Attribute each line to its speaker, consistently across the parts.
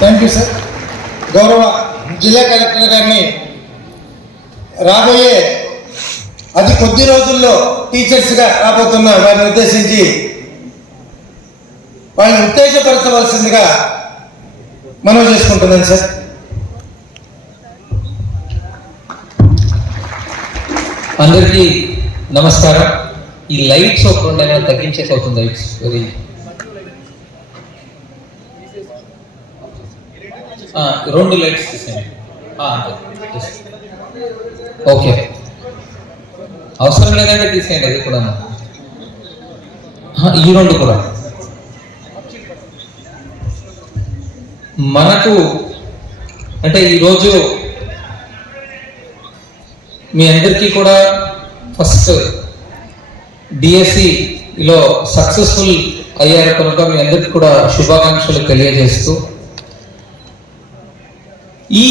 Speaker 1: Thank you sir గౌరవ జిల్లా collector గారిని రాబోయే అతి కొద్ది రోజుల్లో టీచర్స్గా రాబోతున్న వారిని ఉద్దేశించి వాళ్ళని ఉత్తేజపరచవలసిందిగా మనవి చేసుకుంటున్నాను సార్
Speaker 2: అందరికీ నమస్కారం. ఈ లైట్స్ ఒక రెండు ఏమైనా తగ్గించేసి అవుతుంది లైట్స్. వెరీ రెండు లైట్స్ తీసేయండి. ఓకే. అవసరం లేదంటే తీసేయండి అది కూడా ఈ రెండు కూడా. మనకు అంటే ఈరోజు మీ అందరికీ కూడా ఫస్ట్ డిఎస్సిలో సక్సెస్ఫుల్ అయ్యారు కనుక మీ అందరికీ కూడా శుభాకాంక్షలు తెలియజేస్తూ ఈ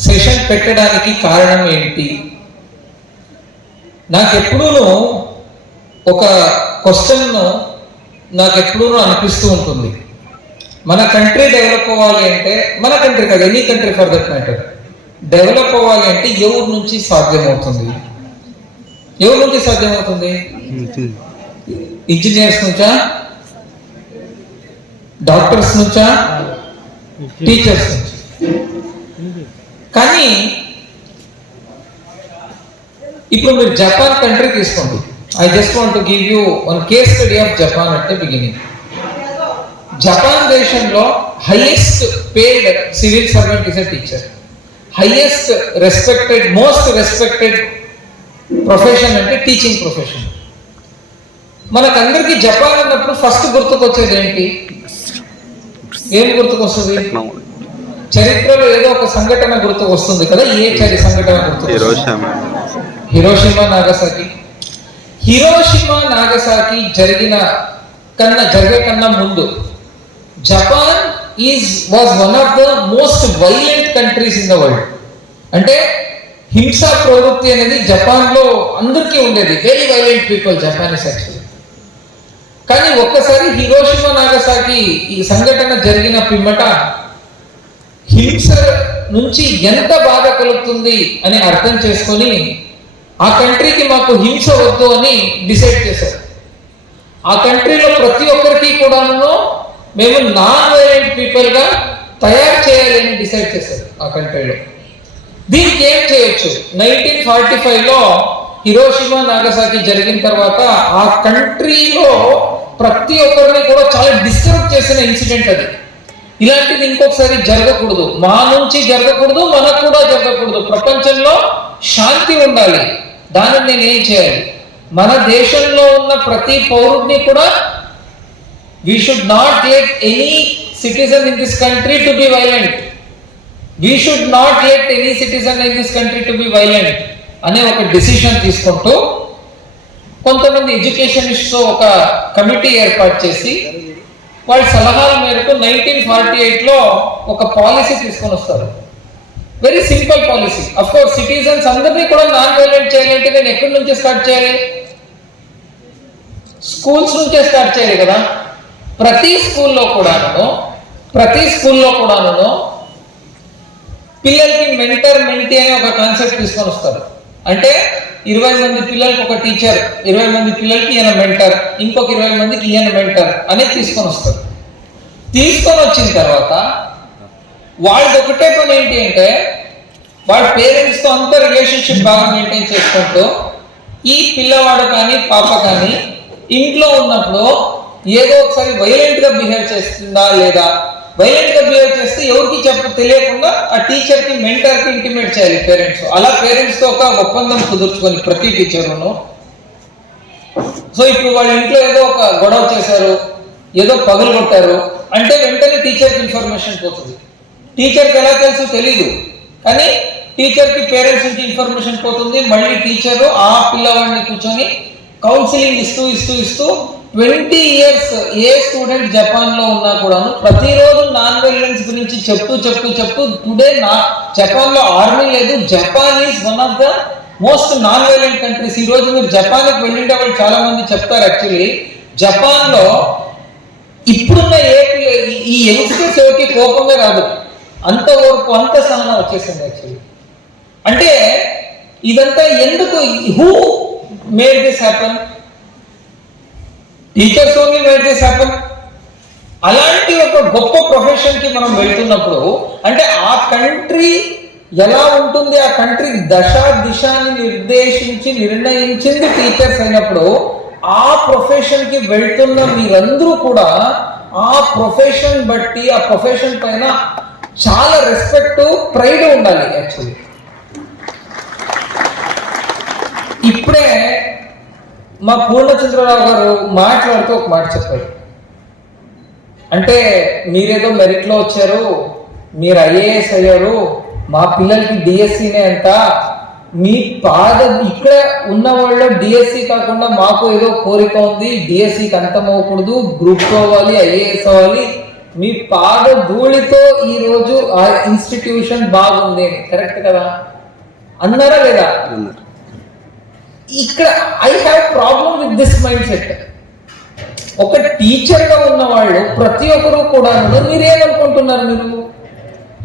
Speaker 2: సెషన్ పెట్టడానికి కారణం ఏంటి? నాకెప్పుడూ ఒక క్వశ్చన్ నాకెప్పుడూ అనిపిస్తూ ఉంటుంది. మన కంట్రీ డెవలప్ అవ్వాలి అంటే మన కంట్రీ కాదు any country for that matter. Develop అవ్వాలి అంటే ఎవరి నుంచి సాధ్యమవుతుంది? ఎవరి నుంచి సాధ్యమవుతుంది? ఇంజనీర్స్ నుంచా? డాక్టర్స్ నుంచా? టీచర్స్ నుంచి? కానీ ఇప్పుడు మీరు జపాన్ కంట్రీ తీసుకోండి. I just want to give you one case study of Japan అంటే బిగినింగ్ జపాన్ దేశంలో highest paid civil servant is a teacher highest respected most respected profession అంటే టీచింగ్ ప్రొఫెషన్ మనకందరికీ జపాన్ అన్నప్పుడు ఫస్ట్ గుర్తుకొచ్చేది ఏంటి? ఏం గుర్తుకొస్తుంది? చరిత్రలో ఏదో ఒక సంఘటన గుర్తుకు వస్తుంది కదా? ఏ చరి సంఘటన గుర్తుకు
Speaker 3: హిరోషిమా.
Speaker 2: నాగసాకి. హిరోషిమా నాగసాకి జరిగిన కన్నా జరిగే కన్నా ముందు Japan is was one of the most violent countries in the world. అంటే హింసా ప్రవృత్తి అనేది జపాన్లో అందరికీ ఉండేది. Very violent people Japanese actually కానీ ఒక్కసారి హిరోషిమా నాగసాకి ఈ సంఘటన జరిగిన పిమ్మట హింస నుంచి ఎంత బాధ కలుగుతుంది అని అర్థం చేసుకొని ఆ కంట్రీకి మాకు హింస వద్దు అని డిసైడ్ చేశారు. ఆ కంట్రీలో ప్రతి ఒక్కరికి కూడాను మేము నాన్ వైలెంట్ పీపుల్గా తయారు చేయాలని డిసైడ్ చేశారు ఆ కంట్రీలో. దీనికి ఏం చేయొచ్చు? నైన్టీన్ ఫార్టీ ఫైవ్లో హిరోషిమా నాగసాకి జరిగిన తర్వాత ఆ కంట్రీలో ప్రతి ఒక్కరిని కూడా చాలా డిస్టర్బ్ చేసిన ఇన్సిడెంట్ అది. ఇలాంటిది ఇంకొకసారి జరగకూడదు. మా నుంచి జరగకూడదు మనకు కూడా జరగకూడదు. ప్రపంచంలో శాంతి ఉండాలి. దానిని నేను ఏం చేయాలి? మన దేశంలో ఉన్న ప్రతి పౌరుడిని కూడా we should not let any citizen in this country to be violent we should not let any citizen in this country to be violent అనే ఒక డిసిషన్ తీసుకుంటూ కొంతమంది ఎడ్యుకేషనిస్ట్ ఒక కమిటీ ఏర్పాటు చేసి వాళ్ళ సలహాల మేరకు నైన్టీన్ ఫార్టీ ఎయిట్లో ఒక పాలసీ తీసుకొని వస్తారు. Very simple policy of course citizens అందరినీ కూడా నాన్ వైలెంట్ చేయాలంటే నేను ఎక్కడి నుంచి స్టార్ట్ చేయాలి? స్కూల్స్ నుంచే స్టార్ట్ చేయాలి కదా. ప్రతి స్కూల్లో కూడాను ప్రతి స్కూల్లో కూడాను పిల్లలకి మెంటర్ మెంటీ అనే ఒక కాన్సెప్ట్ తీసుకొని వస్తారు. అంటే ఇరవై మంది పిల్లలకి ఒక టీచర్ ఇరవై మంది పిల్లలకి ఈయన మెంటర్ ఇంకొక ఇరవై మందికి ఈయన మెంటర్ అనేది తీసుకొని వస్తారు. తీసుకొని వచ్చిన తర్వాత వాళ్ళది ఒకటే పని ఏంటి అంటే వాళ్ళ పేరెంట్స్తో అంత అంతా రిలేషన్షిప్ బాగా మెయింటైన్ చేసుకుంటూ ఈ పిల్లవాడు కానీ పాప కానీ ఇంట్లో ఉన్నప్పుడు ఏదో ఒకసారి వైలెంట్గా బిహేవ్ చేస్తుందా లేదా వైలెంట్గా బిహేవ్ చేస్తే ఎవరికి చెప్ప తెలియకుండా ఆ టీచర్కి మెంటర్కి ఇంటిమేట్ చేయాలి పేరెంట్స్ అలా పేరెంట్స్తో ఒక ఒప్పందం కుదుర్చుకొని ప్రతి టీచరును సో ఇప్పుడు వాళ్ళ ఇంట్లో ఏదో ఒక గొడవ చేశారు ఏదో పగులు కొట్టారు అంటే వెంటనే టీచర్కి ఇన్ఫర్మేషన్ పోతుంది. టీచర్కి ఎలా తెలుసు తెలీదు. కానీ టీచర్కి పేరెంట్స్ నుంచి ఇన్ఫర్మేషన్ పోతుంది. మళ్ళీ టీచర్ ఆ పిల్లవాడిని కూర్చొని కౌన్సిలింగ్ ఇస్తూ ఇస్తూ ఇస్తూ ట్వంటీ ఇయర్స్ ఏ స్టూడెంట్ జపాన్లో ఉన్నా కూడాను ప్రతిరోజు నాన్ వైలెన్స్ గురించి చెప్తూ చెప్తూ చెప్తూ టుడే నా జపాన్లో ఆర్మీ లేదు. Japan is one of the most non violent countries. ఈ రోజు మీరు జపాన్కి వాళ్ళు చాలా మంది చెప్తారు యాక్చువల్లీ. జపాన్లో ఇప్పుడున్న ఏపీ ఈ యంగ్స్టర్స్ ఎవరికి కోపమే రాదు. అంత ఓర్పు అంత సహనం వచ్చేసింది యాక్చువల్లీ. అంటే ఇదంతా ఎందుకు who made this happen teachers only made this అలాంటి ఒక గొప్ప ప్రొఫెషన్కి మనం వెళ్తున్నప్పుడు అంటే ఆ కంట్రీ ఎలా ఉంటుంది? ఆ కంట్రీ దశ దిశాన్ని నిర్దేశించి నిర్ణయించింది టీచర్స్ అయినప్పుడు ఆ ప్రొఫెషన్కి వెళ్తున్న మీరందరూ కూడా ఆ ప్రొఫెషన్ బట్టి ఆ ప్రొఫెషన్ పైన చాలా రెస్పెక్ట్ ప్రైడ్ ఉండాలి యాక్చువల్లీ ఇప్పుడే మా పూర్ణచంద్రరావు గారు మాట్లాడుతూ ఒక మాట చెప్పారు అంటే మీరేదో మెరిట్లో వచ్చారు మీరు ఐఏఎస్ అయ్యారు మా పిల్లలకి డిఎస్సీనే అంత మీ పాద ఇక్కడ ఉన్న వాళ్ళు డిఎస్సి కాకుండా మాకు ఏదో కోరిక ఉంది డిఎస్సికి అంతం అవ్వకూడదు గ్రూప్ అవ్వాలి ఐఏఎస్ అవ్వాలి మీ పాద ధూళితో ఈ రోజు ఆ ఇన్స్టిట్యూషన్ బాగుంది కరెక్ట్ కదా? అన్నారా లేదా? ఇక్కడ I have problem with this mindset ఒక టీచర్గా ఉన్న వాళ్ళు ప్రతి ఒక్కరు కూడా మీరు. ఏమనుకుంటున్నారు మీరు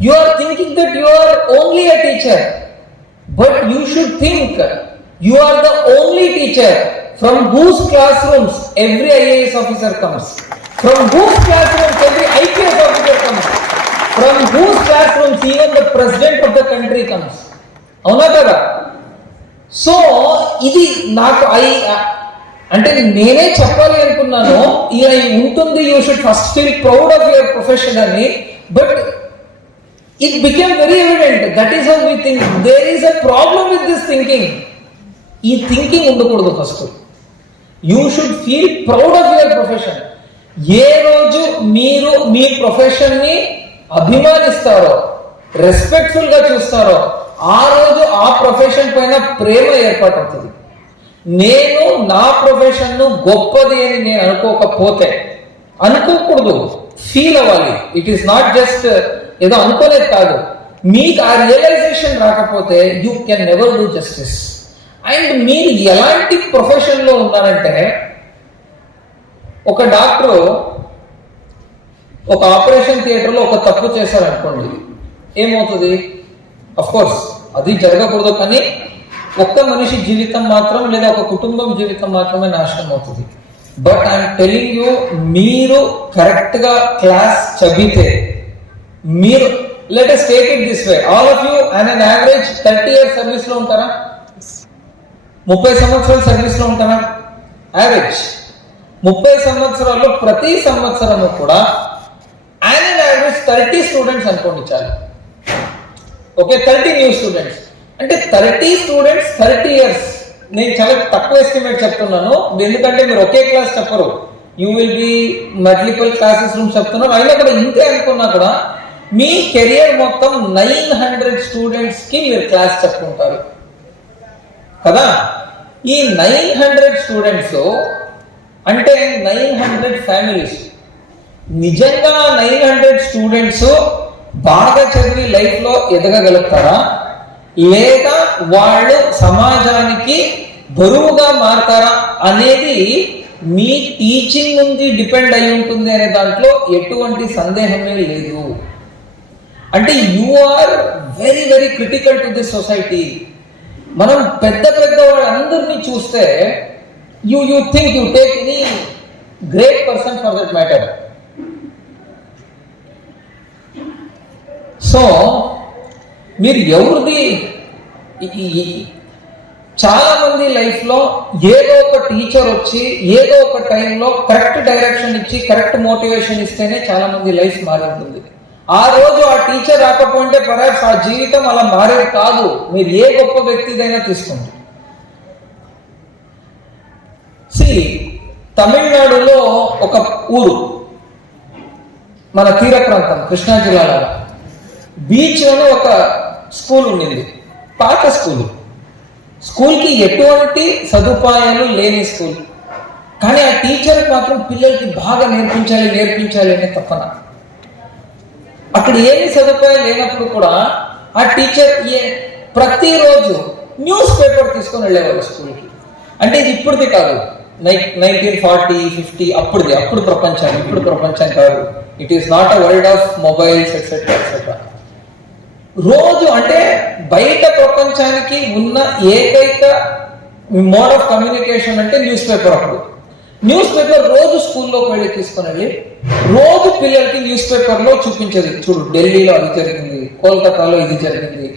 Speaker 2: you are thinking that you are only a teacher but you should think you are the only teacher from whose class rooms every IAS officer comes from whose class rooms every IPS officer comes from whose class rooms even the president of the country comes అవునా కదా? So ఇది నాకు I అంటే నేనే చెప్పాలి అనుకున్నాను ఇలా ఉంటుంది you should first feel proud of your profession అని but it became very evident that is how we think there is a problem with this thinking ఈ థింకింగ్ ఉండకూడదు first you should feel proud of your profession ఏ రోజు మీరు మీ ప్రొఫెషన్ని అభిమానిస్తారో రెస్పెక్ట్ఫుల్గా చూస్తారో ఆ రోజు ఆ profession పైన ప్రేమ ఏర్పాటవుతుంది నేను నా ప్రొఫెషన్ను గొప్పది అని నేను అనుకోకపోతే అనుకోకూడదు ఫీల్ అవ్వాలి. ఇట్ ఈస్ నాట్ జస్ట్ ఏదో అనుకోలేదు కాదు. మీకు ఆ రియలైజేషన్ రాకపోతే you can never do justice and మీరు ఎలాంటి ప్రొఫెషన్లో ఉన్నారంటే ఒక డాక్టర్ ఒక ఆపరేషన్ థియేటర్లో ఒక తప్పు చేశారనుకోండి ఏమవుతుంది? కోర్స్ అది జరగకూడదు కానీ ఒక్క మనిషి జీవితం మాత్రం లేదా ఒక కుటుంబం జీవితం మాత్రమే నాశనం అవుతుంది. బట్ ఐఎమ్ టెలింగ్ యూ మీరు కరెక్ట్గా క్లాస్ చదివితే మీరు let's take it this way all of you and an average thirty years సర్వీస్లో ఉంటారా? ముప్పై సంవత్సరాల సర్వీస్లో ఉంటారా? యావరేజ్ ముప్పై సంవత్సరాల్లో ప్రతి సంవత్సరము కూడా యాన్ యావరేజ్ థర్టీ స్టూడెంట్స్ అనుకోండి చాలు. ఓకే థర్టీ న్యూ స్టూడెంట్స్ అంటే థర్టీ స్టూడెంట్స్ థర్టీ ఇయర్స్ నేను చాలా తక్కువ ఎస్టిమేట్ చెప్తున్నాను. ఎందుకంటే మీరు ఒకే క్లాస్ చెప్పరు. You will be multiple classes room చెప్తున్నారు అయినా కూడా ఇంతే అనుకున్నా కూడా మీ కెరియర్ మొత్తం నైన్ హండ్రెడ్ స్టూడెంట్స్కి మీరు క్లాస్ చెప్పుకుంటారు. కదా? ఈ నైన్ హండ్రెడ్ స్టూడెంట్స్ అంటే నైన్ హండ్రెడ్ ఫ్యామిలీస్ నిజంగా నైన్ హండ్రెడ్ స్టూడెంట్స్ బాగా చదివి లైఫ్లో ఎదగగలుగుతారా? లేదా వాళ్ళు సమాజానికి బరువుగా మారతారా అనేది మీ టీచింగ్ నుంచి డిపెండ్ అయి ఉంటుంది అనే దాంట్లో ఎటువంటి సందేహమే లేదు. అంటే you are very very critical to the society మనం పెద్ద పెద్ద వాళ్ళందరినీ చూస్తే you you think you take any great person for that matter so మీరు ఎవరిది చాలామంది లైఫ్లో ఏదో ఒక టీచర్ వచ్చి ఏదో ఒక టైంలో కరెక్ట్ డైరెక్షన్ ఇచ్చి కరెక్ట్ మోటివేషన్ ఇస్తేనే చాలామంది లైఫ్ మారి ఉంటుంది ఆ రోజు ఆ టీచర్ రాకపోయింటే పరాక్స్ ఆ జీవితం అలా మారేది కాదు. మీరు ఏ గొప్ప వ్యక్తిదైనా తీసుకోండి. సి తమిళనాడులో ఒక ఊరు మన తీర ప్రాంతం కృష్ణా జిల్లాలో. బీచ్ ఒక స్కూల్ ఉండింది పాత స్కూల్. స్కూల్కి ఎటువంటి సదుపాయాలు లేని స్కూల్. కానీ ఆ టీచర్ మాత్రం పిల్లలకి బాగా నేర్పించాలి నేర్పించాలి అనే తప్పన అక్కడ ఏమి సదుపాయాలు లేనప్పుడు కూడా ఆ టీచర్ ఏ ప్రతిరోజు న్యూస్ పేపర్ తీసుకొని వెళ్ళేవాళ్ళు స్కూల్కి. అంటే ఇది ఇప్పుడుది కాదు. నైన్టీన్ ఫార్టీ ఫిఫ్టీ అప్పుడుది అప్పుడు ప్రపంచం ఇప్పుడు ప్రపంచం కాదు. It is not a world of mobiles etcetera etcetera రోజు అంటే బయట ప్రపంచానికి ఉన్న ఏకైక మోడ్ ఆఫ్ కమ్యూనికేషన్ అంటే న్యూస్ పేపర్ అప్పుడు. న్యూస్ పేపర్ రోజు స్కూల్లోకి వెళ్ళి తీసుకుని వెళ్ళి రోజు పిల్లలకి న్యూస్ పేపర్లో చూపించేది. చూడు ఢిల్లీలో అది జరిగింది కోల్కతాలో ఇది జరిగింది.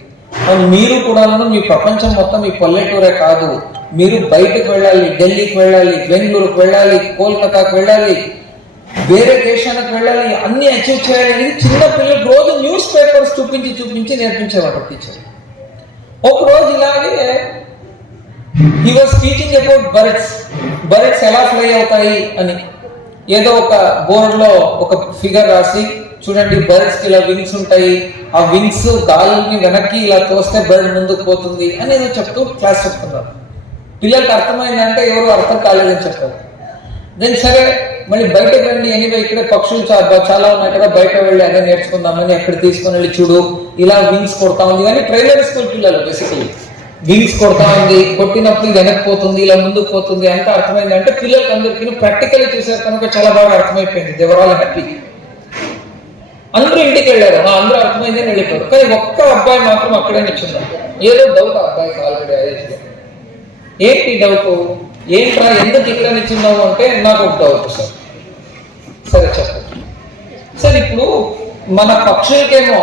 Speaker 2: మీరు కూడా మీ ప్రపంచం మొత్తం మీ పల్లెటూరే కాదు. మీరు బయటకు వెళ్ళాలి ఢిల్లీకి వెళ్ళాలి బెంగళూరుకు వెళ్ళాలి కోల్కతాకు వెళ్ళాలి. వేరే దేశానికి వెళ్ళాలి అన్ని అచీవ్ చేయాలి అనేది చిన్న పిల్లలు రోజు న్యూస్ పేపర్స్ చూపించి చూపించి నేర్పించేవాడు టీచర్. ఒక రోజు ఇలాగే he was teaching about birds birds ఎలా ఫ్లై అవుతాయి అని ఏదో ఒక బోర్డులో ఒక ఫిగర్ రాసి చూడండి బర్డ్స్కి ఇలా వింగ్స్ ఉంటాయి. ఆ వింగ్స్ గాలిని వెనక్కి ఇలా తోస్తే బర్డ్ ముందుకు పోతుంది అనేది చెప్తూ క్లాస్ చెప్తున్నారు. పిల్లలకి అర్థమైందంటే ఎవరు అర్థం కాలేదని చెప్పారు. నేను సరే మళ్ళీ బయటకు వెళ్ళి ఎనివే ఇక్కడ పక్షులు చాలా ఉన్నాయి కదా బయట వెళ్ళి అదే నేర్చుకుందామని ఎక్కడ తీసుకుని వెళ్ళి చూడు ఇలా వింగ్స్ కొడతా ఉంది. కానీ ప్రైవేట్ స్కూల్ పిల్లలు బేసికలీ వింగ్స్ కొడతా ఉంది కొట్టినప్పుడు ఇది వెనక్కి పోతుంది ఇలా ముందుకు పోతుంది అంత అర్థమైంది. అంటే పిల్లలకి అందరికీ ప్రాక్టికల్ చూసారు కనుక చాలా బాగా అర్థమైపోయింది దేవరాల హ్యాపీ అందరూ ఇంటికి వెళ్ళారు. అందరూ అర్థమైంది అని వెళ్ళిపోయారు. కానీ ఒక్క అబ్బాయి మాత్రం అక్కడే నిల్చున్నారు ఏదో డౌట్ ఆ అబ్బాయికి ఆల్రెడీ అయ్యేది ఏంటి డౌట్ ఏంట్రా ఎందుకు ఇక్కడ ఇచ్చిందావు అంటే నాకు ఒక డౌట్ సార్ సరే చెప్పండి సార్ ఇప్పుడు మన పక్షులకేమో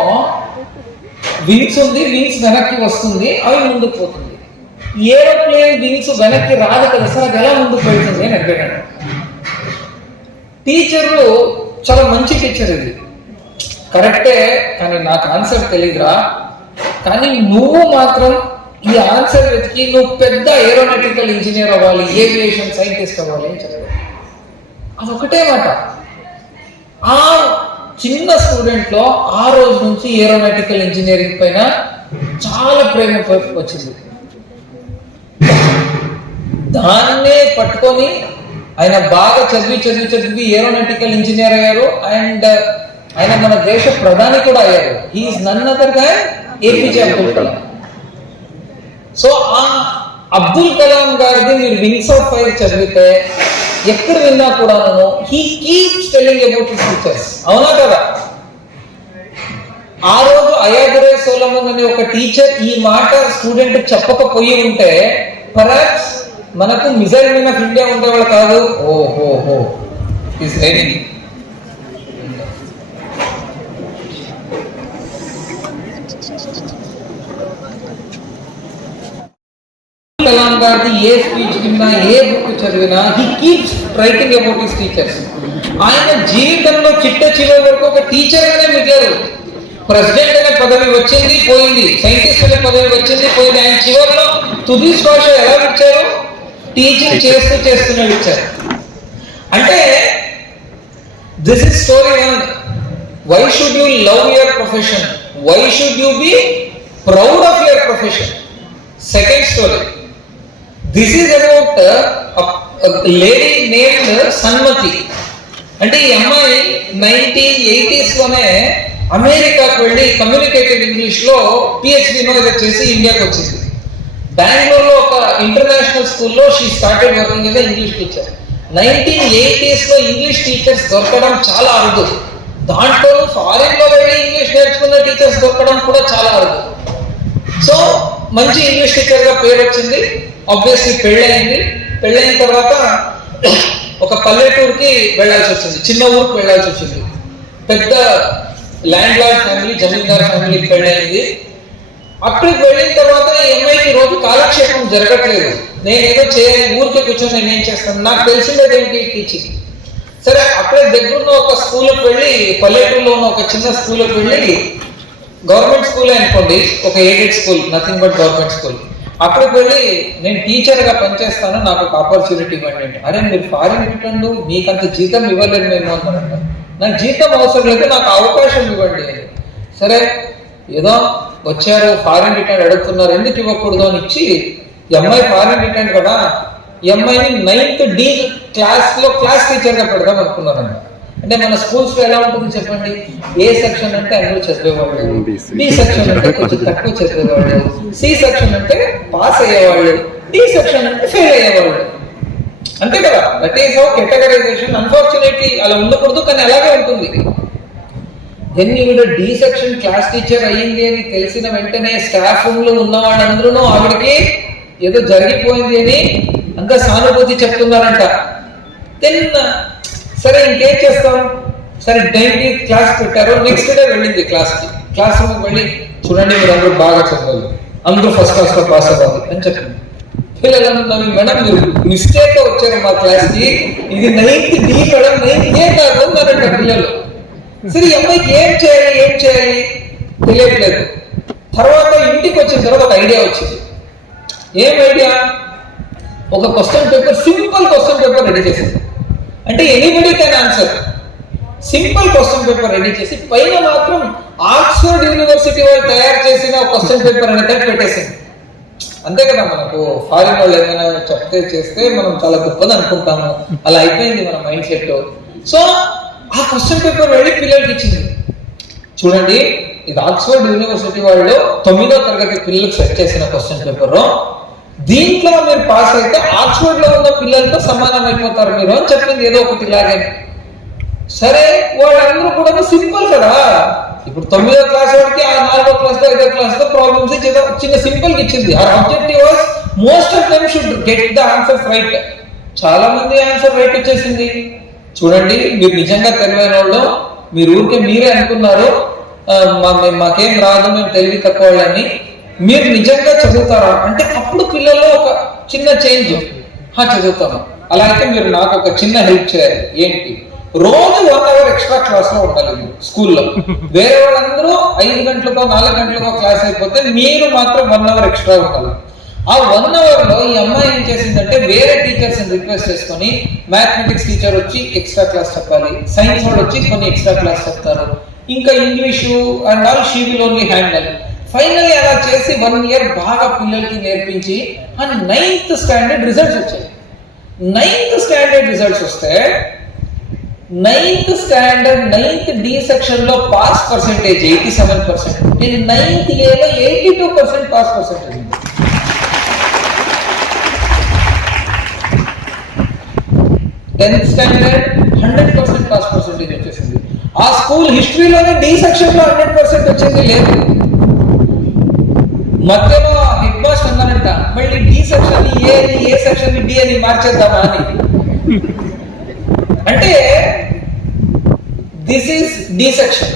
Speaker 2: వింగ్స్ ఉంది వింగ్స్ వెనక్కి వస్తుంది అవి ముందుకు పోతుంది. ఏరోప్లేన్ వింగ్స్ వెనక్కి రాదు కదా సార్ అది ఎలా ముందుకు వెళ్తుంది అని అడిగాడు. టీచర్లు చాలా మంచి టీచర్ ఇది. కరెక్టే కానీ నాకు ఆన్సర్ తెలియదురా కానీ నువ్వు మాత్రం ఈ ఆన్సర్ వెతికి నువ్వు పెద్ద ఏరోనాటికల్ ఇంజనీర్ అవ్వాలి ఏవియేషన్ సైంటిస్ట్ అవ్వాలి అని చెప్పాడు అదొకటే మాట. ఆ చిన్న స్టూడెంట్లో ఆ రోజు నుంచి ఏరోనాటికల్ ఇంజనీరింగ్ పైన చాలా ప్రేమ వచ్చింది. దాన్నే పట్టుకొని ఆయన బాగా చదివి చదివి చదివి ఏరోనాటికల్ ఇంజనీర్ అయ్యారు అండ్ ఆయన మన దేశ ప్రధాని కూడా అయ్యారు. హీఈస్ నన్ అదర్గా ఏపీజే అబ్దుల్ కలాం సో ఆ అబ్దుల్ కలాం గారిది మీరు వింగ్స్ ఆఫ్ ఫైర్ చదివితే ఎక్కడ విన్నా కూడా he keeps telling about his teachers అవునా కదా? ఆ రోజు అయాదురే సోలమన్ అనే ఒక టీచర్ ఈ మాట స్టూడెంట్ చెప్పకపోయి ఉంటే పరాక్స్ మనకు మిజైల్ మీద ఆఫ్ ఇండియా ఉండేవాళ్ళు కాదు. ఓహో హో ఇస్ రెడీ గారిది ఏ స్పీచ్ విన్నా ఏ బుక్ చదివినా he keeps writing about his teachers ఆయన జీవితంలో చిట్ట చివరి వరకు ఒక టీచర్ గానే మిగిలారు. ప్రెసిడెంట్ అనే పదవి వచ్చింది పోయింది. సైంటిస్ట్ అనే పదవి వచ్చింది పోయింది. ఆయన చివరిలో తుది శ్వాస ఎలా ఇచ్చారు టీచింగ్ చేస్తూ చేస్తూనే ఇచ్చారు అంటే this is story one why should you love your profession why should you be proud of your profession second story this is about lady named Sanmathi అంటే ఈ అమ్మాయి నైన్టీన్ ఎయిటీస్లోనే అమెరికాకు వెళ్ళి కమ్యూనికేటివ్ ఇంగ్లీష్లో పిహెచ్డి ఏదో చేసి ఇండియాకి వచ్చింది. బెంగళూరులో ఒక ఇంటర్నేషనల్ స్కూల్లో she started working in English teacher nineteen ఎయిటీస్లో English teachers దొరకడం చాలా అరుదు. దాంట్లో ఫారిన్లో వెళ్ళి ఇంగ్లీష్ నేర్చుకున్న టీచర్స్ దొరకడం కూడా చాలా అరుదు. సో మంచి ఇంగ్లీష్ టీచర్గా పేరు వచ్చింది. ఆబ్వియస్లీ పెళ్ళయింది. పెళ్ళైన తర్వాత ఒక పల్లెటూరుకి వెళ్ళాల్సి వచ్చింది. చిన్న ఊరికి వెళ్ళాల్సి వచ్చింది. పెద్ద ల్యాండ్ లార్డ్ ఫ్యామిలీ జమీందార్ ఫ్యామిలీకి పెళ్ళైంది అక్కడికి వెళ్ళిన తర్వాత ఈ అమ్మాయికి రోజు కాలక్షేపం జరగట్లేదు. నేను ఏదో చేయాలి ఊరికే కూర్చొని నేను ఏం చేస్తాను? నాకు తెలిసిందేది ఏంటి టీచింగ్ సరే అక్కడే దగ్గరున్న ఒక స్కూల్కి వెళ్ళి పల్లెటూరులో ఉన్న ఒక చిన్న స్కూల్కి వెళ్ళి గవర్నమెంట్ స్కూల్ అనుకోండి ఒక aided school nothing but government school అక్కడికి వెళ్ళి నేను టీచర్గా పనిచేస్తాను నాకు ఒక ఆపర్చునిటీ ఇవ్వండి. అంటే అరే మీరు ఫారిన్ రిటర్న్ మీకంత జీతం ఇవ్వలేదు మేము అంటారంట నాకు జీతం అవసరం లేదు నాకు అవకాశం ఇవ్వండి. సరే ఏదో వచ్చారు ఫారిన్ రిటర్న్ అడుగుతున్నారు ఎందుకు ఇవ్వకూడదు అని ఇచ్చి ఎంఐ ఫారెన్ ఫారిన్ రిటర్న్ కదా ఎంఐని నైన్త్ డి క్లాస్లో క్లాస్ టీచర్గా పెడదాం అనుకున్నారంట. అంటే మన స్కూల్స్లో ఎలా ఉంటుంది చెప్పండి? ఏ సెక్షన్ అంటే అందరూ చదివేవాళ్ళు బి సెక్షన్ అంటే కొంచెం తక్కువ చదివేవాళ్ళు సి సెక్షన్ అంటే పాస్ అయ్యేవాళ్ళు. డి సెక్షన్ అంటే ఫెయిల్ అయ్యేవాళ్ళు. అంతే కదా? That is how categorization unfortunately అలా ఉండకూడదు కానీ అలాగే ఉంటుంది. దెన్ ఈవిడ డి సెక్షన్ క్లాస్ టీచర్ అయ్యింది అని తెలిసిన వెంటనే స్టాఫ్ రూమ్లో ఉన్న వాళ్ళందరూ ఆవిడకి ఏదో జరిగిపోయింది అని అంత సానుభూతి చెప్తున్నారంట. దెన్ సరే ఇంకేం చేస్తాం? సరే డైలీ క్లాస్ పెట్టారు. నెక్స్ట్ డే వెళ్ళింది క్లాస్కి. క్లాస్ రూమ్ వెళ్ళి చూడండి మీరు అందరూ బాగా చదవాలి. అందరూ ఫస్ట్ క్లాస్లో పాస్ అవ్వాలి. అని చెప్పండి పిల్లలందరూ మేడం మీరు మిస్టేక్ వచ్చారు మా క్లాస్కి. ఇది ninth D madam ninth A కాదు అన్నారంట పిల్లలు. సరే అమ్మాయికి ఏం చేయాలి ఏం చేయాలి? తెలియట్లేదు. తర్వాత ఇంటికి వచ్చిన తర్వాత ఒక ఐడియా వచ్చింది. ఏం ఐడియా ఒక question paper simple question paper ready చేసింది. అంటే anybody can answer simple question paper ready చేసి పైన మాత్రం ఆక్స్ఫర్డ్ యూనివర్సిటీ వాళ్ళు తయారు చేసిన క్వశ్చన్ పేపర్ అనేది పెట్టేసింది అంతే కదా మనకు ఫారిన్ వాళ్ళు ఏమైనా చెప్తే చేస్తే మనం చాలా గొప్పది అనుకుంటాము. అలా అయిపోయింది మన మైండ్ సెట్ సో ఆ క్వశ్చన్ పేపర్ వెళ్ళి పిల్లలకి ఇచ్చింది. చూడండి ఇది ఆక్స్ఫర్డ్ యూనివర్సిటీ వాళ్ళు తొమ్మిదో తరగతి పిల్లలకు సెట్ చేసిన క్వశ్చన్ పేపర్ దీంట్లో మీరు పాస్ అయితే ఆక్స్ఫర్డ్లో ఉన్న పిల్లలతో సమానం అయిపోతారు మీరు అని చెప్పింది ఏదో ఒకటి ఇలాగే. సరే వాళ్ళందరూ కూడా సింపుల్ కదా. ఇప్పుడు తొమ్మిదో క్లాస్ వాడికి ఆ నాలుగో క్లాస్లో ఐదో క్లాస్లో ప్రాబ్లమ్స్ చిన్న సింపుల్గా ఇచ్చింది. ఆ objective was most of them should get the answer right చాలా మంది ఆన్సర్ రైట్ వచ్చేసింది. చూడండి మీరు నిజంగా తెలివైన వాళ్ళు మీరు ఊరికే మీరే అనుకున్నారు. మాకేం రాదు మేము తెలివి తక్కువ వాళ్ళని. మీరు నిజంగా చదువుతారా? అంటే అప్పుడు పిల్లల్లో ఒక చిన్న చేంజ్ చదువుతాను. అలా అయితే మీరు నాకు ఒక చిన్న హెల్ప్ చేయాలి. ఏంటి? రోజు వన్ అవర్ ఎక్స్ట్రా క్లాస్లో ఉండాలి స్కూల్లో. వేరే వాళ్ళందరూ ఐదు గంటలకో నాలుగు గంటలకో క్లాస్ అయిపోతే మీరు మాత్రం వన్ అవర్ ఎక్స్ట్రా ఉండాలి. ఆ వన్ అవర్లో ఈ అమ్మాయి ఏం చేసిందంటే వేరే టీచర్స్ రిక్వెస్ట్ చేసుకొని మ్యాథమెటిక్స్ టీచర్ వచ్చి ఎక్స్ట్రా క్లాస్ చెప్పాలి. సైన్స్ వాళ్ళు వచ్చి కొన్ని ఎక్స్ట్రా క్లాస్ చెప్తారు. ఇంకా English and all she will only handle final అలా చేసి వన్ ఇయర్ బాగా పిల్లలకి నేర్పించి ఆ నైన్త్ స్టాండర్డ్ రిజల్ట్స్ వచ్చాయి. నైన్త్ స్టాండర్డ్ రిజల్ట్స్ వస్తే నైన్త్ స్టాండర్డ్ నైన్త్ డి సెక్షన్లో pass percentage eighty seven percent ఇది నైన్త్ ఏలో eighty two percent pass percentage ఉంది tenth standard hundred percent pass percentage వచ్చేసింది. ఆ స్కూల్ హిస్టరీలోనే డి సెక్షన్లో హండ్రెడ్ పర్సెంట్ వచ్చింది లేదు. మధ్యలో బిగ్ బాస్ అన్నారంట మళ్ళీ డి సెక్షన్ ఏ అని ఏ సెక్షన్ డి అని మార్చేద్దామా అని. అంటే దిస్ ఈస్ డి సెక్షన్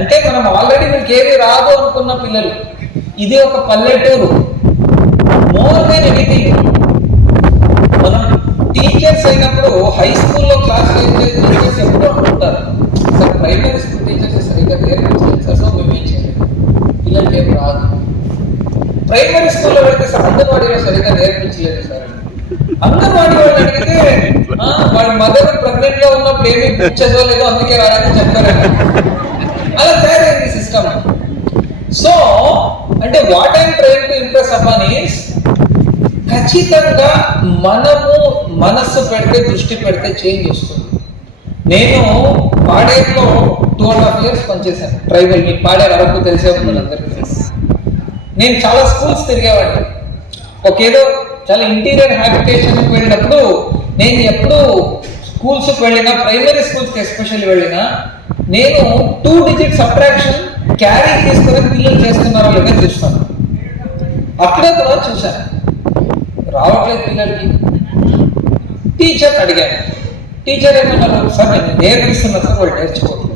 Speaker 2: అంటే మనం ఆల్రెడీ మీకు ఏది రాదు అనుకున్న పిల్లలు ఇది ఒక పల్లెటూరు. మోర్ దెన్ ఎనీథింగ్ మనం టీచర్స్ అయినప్పుడు హై స్కూల్లో క్లాస్ టీచర్స్ ఎప్పుడూ అనుకుంటారు సార్ ప్రైమరీ స్కూల్ టీచర్స్ సరిగ్గా నేర్పించలేదు సార్ సో మేము ఏం చేయలేదు పిల్లలకి ఏం రాదు. ప్రైమరీ స్కూల్లో పెడితే సార్ అంగన్వాడీలో సరిగ్గా నేర్పించలేదు సార్ అంగన్వాడీ వాళ్ళు అడిగితే వాళ్ళ మదర్ ప్రెగ్నెంట్గా ఉన్నప్పుడు ఏమి బుక్ చదవలేదు అందుకే రాదని చెప్తారు అలా తయారైంది సిస్టమ్. సో అంటే what I'm trying to impress upon is ఖచ్చితంగా మనము మనస్సు పెడితే దృష్టి పెడితే చేంజ్ వస్తుంది. నేను పాడేరులో టూ అండ్ హాఫ్ ఇయర్స్ పనిచేశాను. ట్రైబల్ మీ పాడేరు అరకు తెలిసే ఉంటుంది అందరికీ నేను చాలా స్కూల్స్ తిరిగేవాడిని. ఒకేదో చాలా ఇంటీరియర్ హ్యాబిటేషన్కి వెళ్ళినప్పుడు నేను ఎప్పుడు స్కూల్స్కి వెళ్ళినా ప్రైమరీ స్కూల్స్కి ఎస్పెషల్లీ వెళ్ళినా నేను టూ డిజిట్ సబ్ట్రాక్షన్ క్యారీ తీసుకుని పిల్లలు చేస్తున్నారో లేదో చూస్తాను అక్కడే కూడా చూశాను. రావట్లేదు పిల్లలకి. టీచర్ అడిగాను. టీచర్ ఏమన్నారు? సార్ నేను నేర్పిస్తున్నా సార్ వాళ్ళు నేర్చుకోవట్లేదు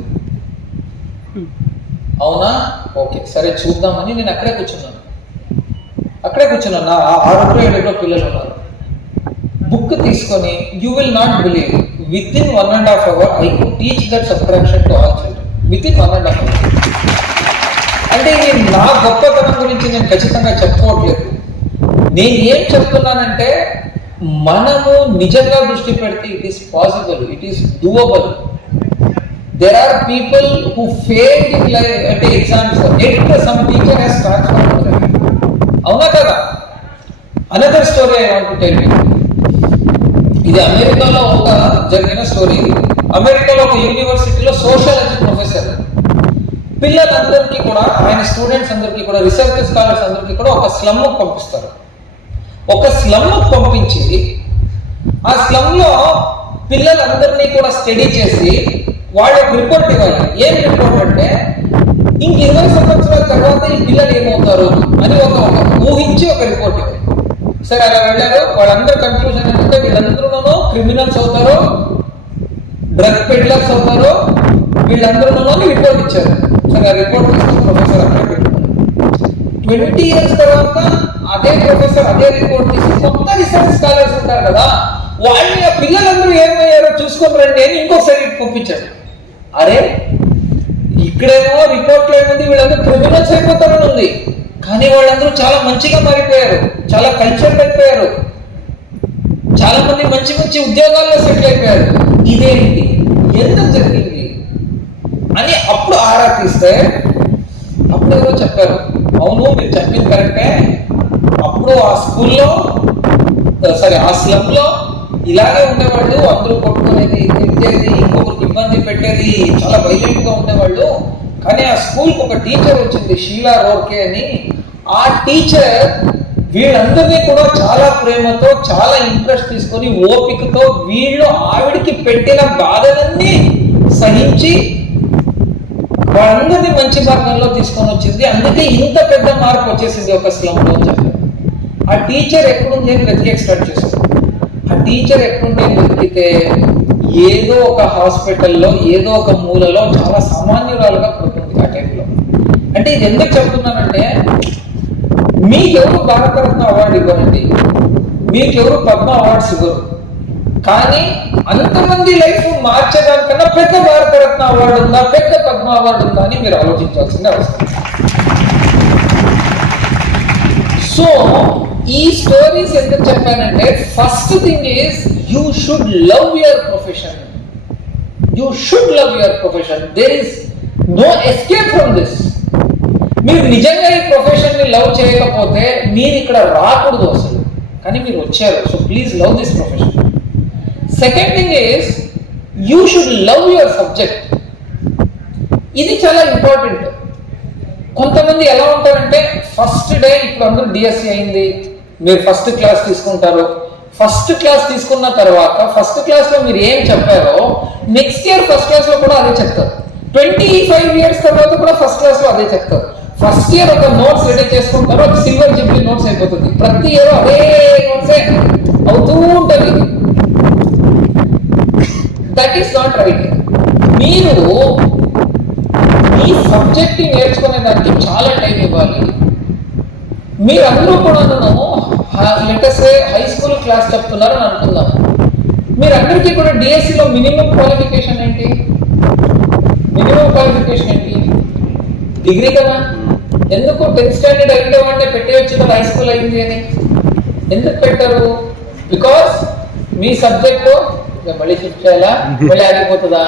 Speaker 2: అవునా? ఓకే సరే చూద్దామని నేను అక్కడే కూర్చున్నాను. అక్కడే కూర్చున్నాను. నా ఆరుగురు ఏడుగురు పిల్లలు ఉన్నారు. బుక్ తీసుకొని you will not believe within one and half hour I could teach that subtraction to all children within one and half hour అంటే నేను నా గొప్పతనం గురించి నేను ఖచ్చితంగా చెప్పుకోవట్లేదు. నేను ఏం చెప్తున్నానంటే మనము నిజంగా దృష్టి పెడితే it is possible it is doable there are people who fail in life అంటే exams at some teacher he's transfer అవునా కదా? Another story I want tell you ఇది అమెరికాలో ఒక జరిగిన స్టోరీ అమెరికాలో ఒక యూనివర్సిటీలో సోషాలజీ ప్రొఫెసర్ పిల్లలందరికీ కూడా ఆయన స్టూడెంట్స్ అందరికీ కూడా రీసెర్చ్ స్కాలర్స్ అందరికీ కూడా ఒక స్లమ్ పంపిస్తారు. ఒక స్లమ్ పంపించి ఆ స్లమ్లో పిల్లలందరినీ కూడా స్టడీ చేసి వాళ్ళు ఒక రిపోర్ట్ ఇవ్వాలి. ఏం రిపోర్ట్ అంటే ఇంక ఇరవై సంవత్సరాల తర్వాత ఈ పిల్లలు ఏమవుతారు అని ఒక ఊహించి ఒక రిపోర్ట్ ఇవ్వాలి. సరే అలా వెళ్ళారు. వాళ్ళందరూ కన్ఫ్యూజన్ ఏంటంటే వీళ్ళందరూ క్రిమినల్స్ అవుతారు. డ్రగ్ పెడ్లర్స్ అవుతారు. వీళ్ళందరూ రిపోర్ట్ ఇచ్చారు. సరే ఆ రిపోర్ట్ తీసుకుని ప్రొఫెసర్ అక్కడ ట్వంటీ ఇయర్స్ తర్వాత అదే ప్రొఫెసర్ అదే రిపోర్ట్ తీసి కొత్త రీసెర్చ్ స్కాలర్స్ ఉంటారు కదా వాళ్ళని ఆ పిల్లలందరూ ఏమయ్యారో చూసుకోమరండి రండి అని ఇంకొకసారి పంపించారు. అరే ఇక్కడేమో రిపోర్ట్లో ఏముంది వీళ్ళందరూ క్రిమినల్స్ అయిపోతారని ఉంది. కానీ వాళ్ళందరూ చాలా మంచిగా మారిపోయారు. చాలా కల్చర్ పెట్టిపోయారు చాలా మంది మంచి మంచి ఉద్యోగాల్లో సెటిల్ అయిపోయారు. ఇదేంటి? ఎందుకు జరిగింది? అని అప్పుడు ఆరా తీస్తే అప్పుడు ఏదో చెప్పారు. అవును మీరు చెప్పింది కరెక్టే అప్పుడు ఆ స్కూల్లో సారీ ఆ స్లమ్లో ఇలాగే ఉండేవాళ్ళు అందరూ కొట్టుకునేది తిట్టేది ఇంకొకరికి ఇబ్బంది పెట్టేది చాలా వైలెంట్గా ఉండేవాళ్ళు. కానీ ఆ స్కూల్కి ఒక టీచర్ వచ్చింది షీలా రోర్కే అని. ఆ టీచర్ వీళ్ళందరినీ కూడా చాలా ప్రేమతో చాలా ఇంట్రెస్ట్ తీసుకొని ఓపికతో వీళ్ళు ఆవిడికి పెట్టిన బాధలన్నీ సహించి వాళ్ళందరినీ మంచి మార్గంలో తీసుకొని వచ్చింది. అందుకే ఇంత పెద్ద మార్పు వచ్చేసింది ఒక స్లంలో ఆ టీచర్ ఎక్కడుంది అని వెతికే స్టార్ట్ చేస్తుంది టీచర్ ఎక్కడుంటే దొరికితే ఏదో ఒక హాస్పిటల్లో ఏదో ఒక మూలలో చాలా సామాన్యురాలుగా పడుతుంది ఆ టైంలో. అంటే ఇది ఎందుకు చెప్తున్నానంటే మీకెవరు భారతరత్న అవార్డు ఇవ్వరండి? మీకెవరు పద్మ అవార్డ్స్ ఇవ్వరు? కానీ అంతమంది లైఫ్ మార్చేదానికన్నా పెద్ద భారతరత్న అవార్డు ఉందా పెద్ద పద్మ అవార్డు ఉందా అని మీరు ఆలోచించాల్సిన అవసరం. సో ఈ స్టోరీస్ ఎందుకు చెప్పానంటే first thing is you should love your profession you should love your profession there is no escape from this మీరు నిజంగా ఈ ప్రొఫెషన్ని లవ్ చేయకపోతే మీరు ఇక్కడ రాకూడదు అసలు. కానీ మీరు వచ్చారు. So please love this profession second thing is you should love your subject ఇది చాలా ఇంపార్టెంట్ కొంతమంది ఎలా ఉంటారంటే ఫస్ట్ డే ఇప్పుడు అందరూ డిఎస్సి అయింది. మీరు ఫస్ట్ క్లాస్ తీసుకుంటారు. ఫస్ట్ క్లాస్ తీసుకున్న తర్వాత ఫస్ట్ క్లాస్లో మీరు ఏం చెప్పారో నెక్స్ట్ ఇయర్ ఫస్ట్ క్లాస్లో కూడా అదే చెప్తారు. ట్వంటీ ఫైవ్ ఇయర్స్ తర్వాత కూడా ఫస్ట్ క్లాస్లో అదే చెప్తారు. ఫస్ట్ ఇయర్ ఒక నోట్స్ రెడీ చేసుకుంటారు ఒక సిల్వర్ జిబ్లీ నోట్స్ అయిపోతుంది. ప్రతి ఇయర్ అదే నోట్సే అవుతూ ఉంటుంది. దట్ ఈస్ నాట్ రైట్ మీరు మీ సబ్జెక్ట్ నేర్చుకునే దానికి చాలా టైం ఇవ్వాలి. మీరందరూ కూడా లెటస్ హై స్కూల్ క్లాస్ చెప్తున్నారు అని అనుకుందాం. మీరందరికీ కూడా DSE లో మినిమం క్వాలిఫికేషన్ ఏంటి? మినిమం క్వాలిఫికేషన్ ఏంటి? డిగ్రీ కదా. ఎందుకు టెన్త్ స్టాండర్డ్ అయిన వాడినే పెట్టేయచ్చు కదా హై స్కూల్ అయింది అని? ఎందుకు పెట్టారు? బికాస్ మీ సబ్జెక్టు మళ్ళీ షిఫ్ట్ చేయాలా? మళ్ళీ ఆగిపోతుందా?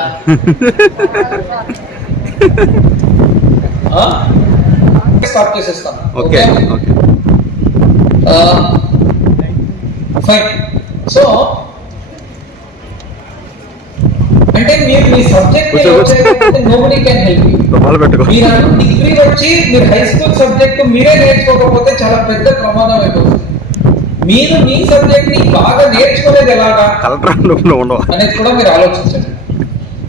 Speaker 2: స్టాప్ చేసేస్తాం.
Speaker 3: ఓకే
Speaker 2: ఫైన్ సో అంటే మీరు మీ సబ్జెక్ట్. నోబడి కెన్ హెల్ప్ మీరు డిగ్రీ వచ్చి మీరు హై స్కూల్ సబ్జెక్ట్ మీరే నేర్చుకోకపోతే చాలా పెద్ద ప్రమాదం అయిపోతుంది. మీరు మీ సబ్జెక్ట్ని బాగా నేర్చుకునేది ఎలాగా? అనేది కూడా మీరు ఆలోచించండి.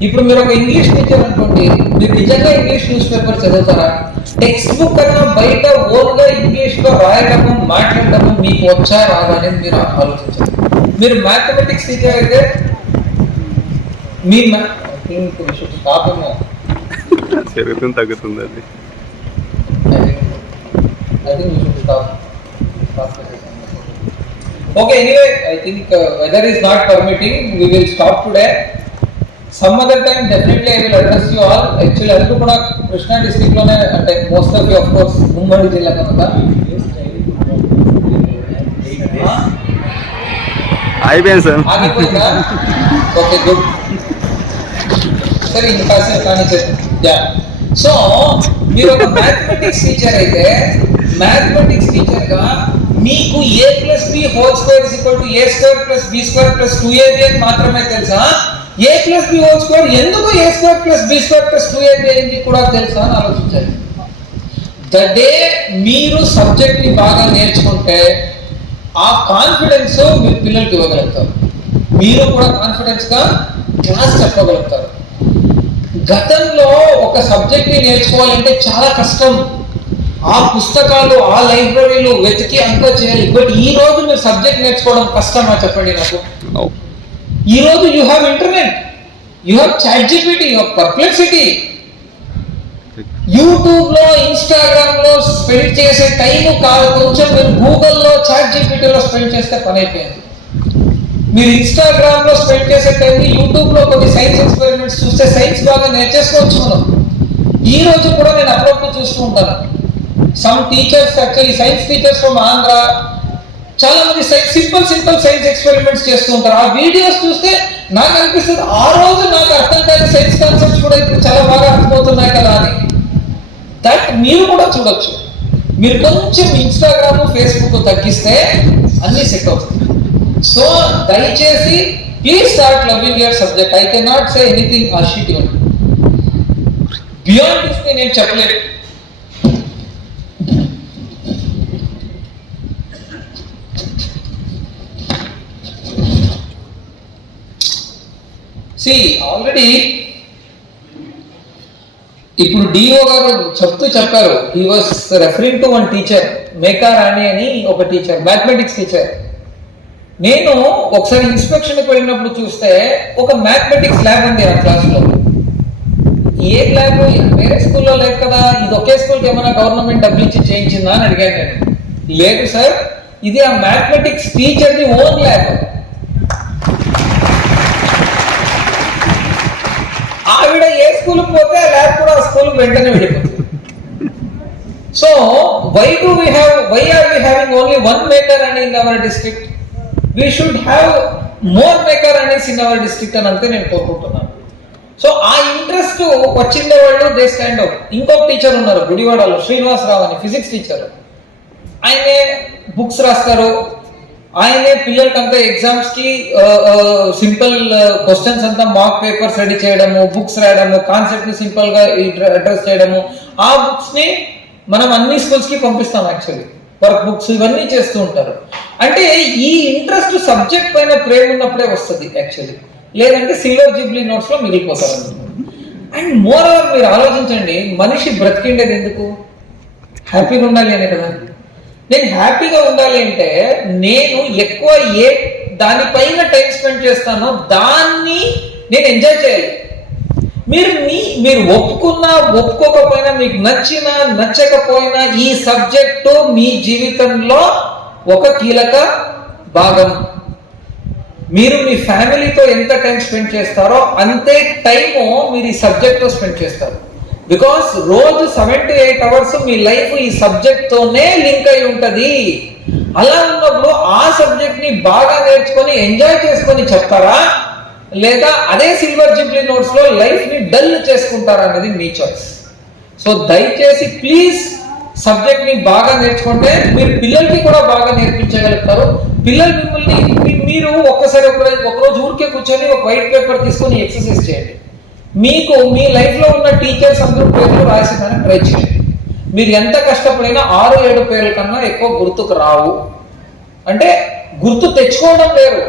Speaker 2: ఇప్పుడు మీరు ఒక ఇంగ్లీష్ టీచర్ అనుకోండి మీరు నిజంగా ఇంగ్లీష్ న్యూస్ పేపర్ చదువుతారా? టెక్స్ట్ బుక్ కన్నా బయట ఓన్గా ఇంగ్లీష్లో రాయడము మాట్లాడడము మీకు వచ్చా రాదా అనేది మీరు ఆలోచించండి. మీరు మ్యాథమెటిక్స్ టీచర్ అయితే మీ స్టాప్ ఏమో
Speaker 3: పెరుగుతుంది తగ్గుతుంది అది
Speaker 2: I think we should stop. stop the session. Okay, anyway, I think uh, weather is not permitting. We will stop today. Some other time, definitely I will address you all. Actually, అందరూ కూడా కృష్ణా డిస్ట్రిక్ట్లోనే అంటే most of you of course ఉమ్మడి జిల్లా కనుక
Speaker 3: అయిపోయింది sir
Speaker 2: ఆగిపోయిందా okay good సరే ఇంకా కాసేపు కానీ యా సో మీరు ఒక మ్యాథమెటిక్స్ టీచర్ అయితే మ్యాథమెటిక్స్ టీచర్గా మీకు a plus b whole square is equal to a square plus b square plus two ab అని మాత్రమే తెలుసా a plus b whole square ఎందుకు a square plus b square plus two a అయింది కూడా తెలుసా అని ఆలోచించాలి ద డే మీరు సబ్జెక్ట్ని బాగా నేర్చుకుంటే ఆ కాన్ఫిడెన్స్ మీరు పిల్లలకి ఇవ్వగలుగుతారు. మీరు కూడా కాన్ఫిడెన్స్గా క్లాస్ చెప్పగలుగుతారు. గతంలో ఒక సబ్జెక్ట్ని నేర్చుకోవాలంటే చాలా కష్టం. ఆ పుస్తకాలు ఆ లైబ్రరీలు వెతికి అంతా చేయాలి. బట్ ఈ రోజు మీరు సబ్జెక్ట్ నేర్చుకోవడం కష్టమా చెప్పండి నాకు? ఈరోజు you have internet you have ChatGPT you have perplexity యూట్యూబ్లో ఇన్స్టాగ్రామ్లో స్పెండ్ చేసే టైం కాదు. కొంచెం మీరు గూగుల్లో చాట్ జీపీటీలో స్పెండ్ చేస్తే పని అయిపోయింది. మీరు ఇన్స్టాగ్రామ్లో స్పెండ్ చేసే టైం యూట్యూబ్లో కొన్ని సైన్స్ ఎక్స్పెరిమెంట్స్ చూస్తే సైన్స్ బాగా నేర్చేసుకోవచ్చు మనం. ఈ రోజు కూడా నేను అప్పుడప్పుడు చూస్తూ ఉంటాను. Some teachers actually science teachers from Andhra చాలా మంది సింపుల్ సింపుల్ సైన్స్ ఎక్స్పెరిమెంట్స్ చేస్తూ ఉంటారు. ఆ వీడియోస్ చూస్తే నాకు అనిపిస్తుంది ఆ రోజు నాకు అర్థం కాని సైన్స్ కాన్సెప్ట్స్ కూడా ఇప్పుడు చాలా బాగా అర్థమవుతున్నాయి కదా అని. దట్ మీరు కూడా చూడొచ్చు. మీరు కొంచెం ఇన్స్టాగ్రామ్ ఫేస్బుక్ తగ్గిస్తే అన్ని సెట్ అవుతుంది సో దయచేసి please start loving your subject I can not say anything అషిట్ sheet beyond this నేను చెప్పలేదు సి ఆల్రెడీ ఇప్పుడు డిఓ గారు చెప్తూ చెప్పారు. He was referring to one teacher Meka Rani అని ఒక టీచర్ మ్యాథమెటిక్స్ టీచర్ నేను ఒకసారి ఇన్స్పెక్షన్ వెళ్ళినప్పుడు చూస్తే ఒక మ్యాథమెటిక్స్ ల్యాబ్ ఉంది ఆ క్లాస్లో ఏ ల్యాబ్ వేరే స్కూల్లో లేదు కదా. ఇది ఒకే స్కూల్కి ఏమైనా గవర్నమెంట్ డబ్బులు ఇచ్చి చేయించిందా అని అడిగాను నేను. లేదు సార్ ఇది ఆ మ్యాథమెటిక్స్ టీచర్ది ఓన్ ల్యాబ్ ఆవిడ ఏ స్కూల్ పోతే ఆ ల్యాబ్ కూడా ఆ స్కూల్ వెంటనే వెళ్ళిపోతుంది. So why do we have why are we having only one maker అని in our district we should have more maker అనేసి ఇన్ అవర్ డిస్ట్రిక్ట్ అని అంతే నేను కోరుకుంటున్నాను. సో ఆ ఇంట్రెస్ట్ వచ్చిండే వాళ్ళు దేస్ కైండ్ ఆఫ్ ఇంకొక టీచర్ ఉన్నారు గుడివాడలో శ్రీనివాసరావు అని ఫిజిక్స్ టీచర్ ఆయనే బుక్స్ రాస్తారు ఆయనే పిల్లలకంతా ఎగ్జామ్స్కి సింపుల్ క్వశ్చన్స్ అంతా మాక్ పేపర్స్ రెడీ చేయడము బుక్స్ రాయడము కాన్సెప్ట్ని సింపుల్గా అడ్రస్ చేయడము ఆ బుక్స్ని మనం అన్ని స్కూల్స్కి పంపిస్తాం యాక్చువల్లీ వర్క్ బుక్స్ ఇవన్నీ చేస్తూ ఉంటారు. అంటే ఈ ఇంట్రెస్ట్ సబ్జెక్ట్ పైన ప్రేమ ఉన్నప్పుడే వస్తుంది యాక్చువల్లీ లేదంటే సిల్వర్ జిబ్లీ నోట్స్లో మిగిలిపోతారు. అండ్ మోర్ ఓవర్ మీరు ఆలోచించండి మనిషి బ్రతికిండేది ఎందుకు? హ్యాపీగా ఉండాలి అనే కదా. నేను హ్యాపీగా ఉండాలి అంటే నేను ఎక్కువ ఏ దానిపైన టైం స్పెండ్ చేస్తానో దాన్ని నేను ఎంజాయ్ చేయాలి. మీరు మీ మీరు ఒప్పుకున్నా ఒప్పుకోకపోయినా మీకు నచ్చినా నచ్చకపోయినా ఈ సబ్జెక్టు మీ జీవితంలో ఒక కీలక భాగం. మీరు మీ ఫ్యామిలీతో ఎంత టైం స్పెండ్ చేస్తారో అంతే టైము మీరు ఈ సబ్జెక్ట్తో స్పెండ్ చేస్తారు. బికాస్ రోజు సెవెన్ టు ఎయిట్ అవర్స్ మీ లైఫ్ ఈ సబ్జెక్ట్తోనే లింక్ అయి ఉంటుంది. అలా ఉన్నప్పుడు ఆ సబ్జెక్ట్ని బాగా నేర్చుకొని ఎంజాయ్ చేసుకొని చెప్తారా? లేదా అదే సిల్వర్ జిబ్లీ నోట్స్లో లైఫ్ని డల్ చేసుకుంటారా అనేది మీ చాయిస్ సో దయచేసి ప్లీజ్ సబ్జెక్ట్ని బాగా నేర్చుకుంటే మీరు పిల్లలకి కూడా బాగా నేర్పించగలుగుతారు. పిల్లలు మిమ్మల్ని మీరు ఒక్కసారి ఒక ఒక రోజు ఊరికే కూర్చొని ఒక వైట్ పేపర్ తీసుకొని ఎక్సర్సైజ్ చేయండి. మీకు మీ లైఫ్లో ఉన్న టీచర్స్ అందరూ పేర్లు రాసేదానికి ట్రై చేయండి. మీరు ఎంత కష్టపడినా ఆరు ఏడు పేర్ల కన్నా ఎక్కువ గుర్తుకు రావు. అంటే గుర్తు తెచ్చుకోవడం వేరు.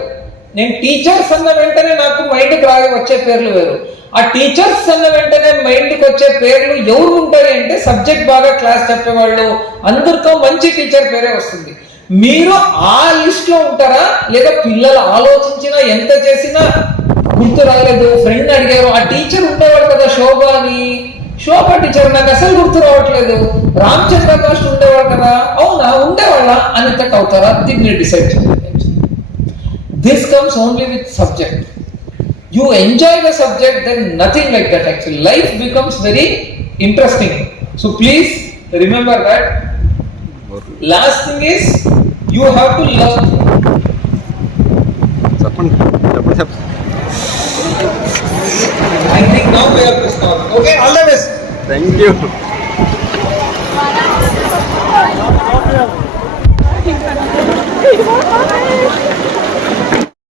Speaker 2: నేను టీచర్స్ అన్న వెంటనే నాకు మైండ్కి రాగి వచ్చే పేర్లు వేరు. ఆ టీచర్స్ అన్న వెంటనే మైండ్కి వచ్చే పేర్లు ఎవరు ఉంటాయి అంటే సబ్జెక్ట్ బాగా క్లాస్ చెప్పేవాళ్ళు అందరితో మంచి టీచర్ పేరే వస్తుంది. మీరు ఆ లిస్ట్లో ఉంటారా? లేదా పిల్లలు ఆలోచించినా ఎంత చేసినా? గుర్తు రాలేదు ఫ్రెండ్ అడిగారు ఆ టీచర్ ఉండేవాడు కదా శోభ అని శోభ టీచర్ నాకు అసలు గుర్తు రావట్లేదు రామచంద్ర కాస్ట్ ఉండేవాడు కదా అవునా ఉండేవాళ్ళ అని తట్ అవుతారా దీన్ని డిసైడ్ చేయండి this comes only with subject you enjoy the subject then nothing like that actual life becomes very interesting so please remember that last thing is you have to learn
Speaker 3: చెప్పండి చెప్పండి
Speaker 2: I think now we have to stop. Okay, all the best.
Speaker 3: Thank you. Thank you.